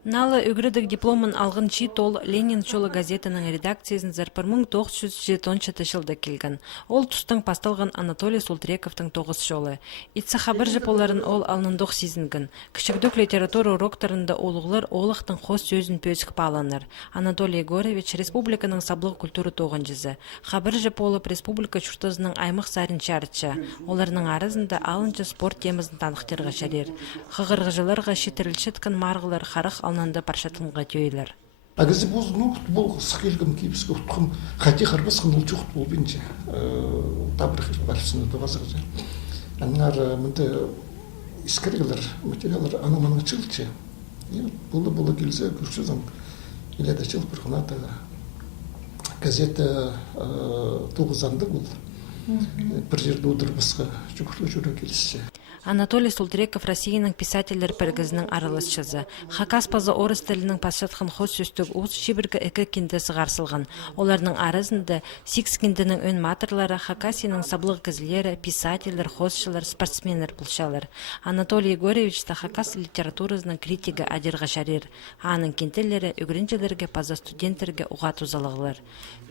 Налы үгірідік дипломын алғын чит ол Ленин жолы газетінің редакциясын зірпір 1907 жылда келген. Ол тұстың пасталған Анатолий Султрековтың 9 жолы. Итсі хабыр жыполарын ол алнындық сезінгін. Кішігдік литература уроктарында олығылар олықтың қос сөзін пөзік баланыр. Анатолий Егорович республиканың саблық культуры тоғын жызы. Хабыр жыполып республика чұртызының аймық сарын чарытшы. Оларының арызында алынчы спорт темізін танықтырға шарер. Хығырғыжыларға шетірілшіткін марғылар қарық алнанда паршатылымға түйелер. Агазы бұл сықелгім кейбіскі ұтқым қате қарбасқын ол жоқты бол бенже. Табырық барысыны доғазығы. Анар мұнда искарғылар, материалар анаманға чылчы. Бұлы келсе көршізің еледі чыл бірғынады. Газета тоғызанды бұл. Бір жерді отырбысқа жүкірлі жүрі келісі. Анатолий Султреков Россияның писательдер піргізінің аралысшызы. Хакас пазы орыс тілінің пасшатқын қос сөстік ұз шибіргі әкі кендесі ғарсылған. Оларының арызында сикс кендінің өн матырлары, Хакасияның саблық кізілері, писательдер, қосшылар, спортсменер бұлшалар. Анатолий Егорович та Хакас литературасының критигі адерға шарер. Аның кентелері үгірінчелерге паза студенттерге ұға тузалығылар.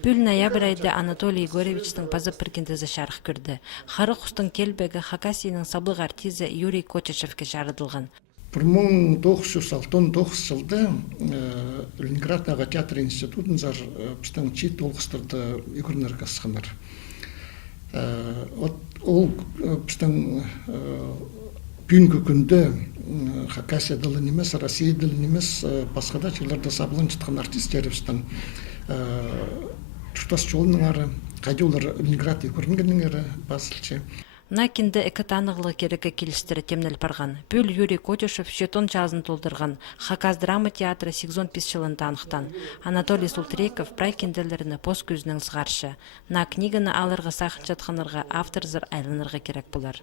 Бүл ноябрь айда Анатолий Егоровичтің пазы піркендізі шарық көрді. Қары құстың келбегі Хакасияның саблық артизі Юрий Котишевке жарыдылған. 1969 жылда Ленинградтағы театр институтын зар біздің чит олғыстырды үгірінер қасқанар. Ол біздің бүгінгі күнді Хакасия дылын емес, Россия дылын емес, басқада жылдарда сабылын жытқан артистері біздің Чуртас жолының ары, қайды олар Ленинград көрінгенің ары басылчы. Накинді әкі танығылы керекі келістірі темнел парған. Бүл Юрий Котишев жетон жазын толдырған. Хакас драма театры 85 жылын танықтан. Анатолий Султреков прай кенделеріні пост көзінің сығаршы. На книганы алырға сақын жатқанырға автор зыр айланырға керек болар.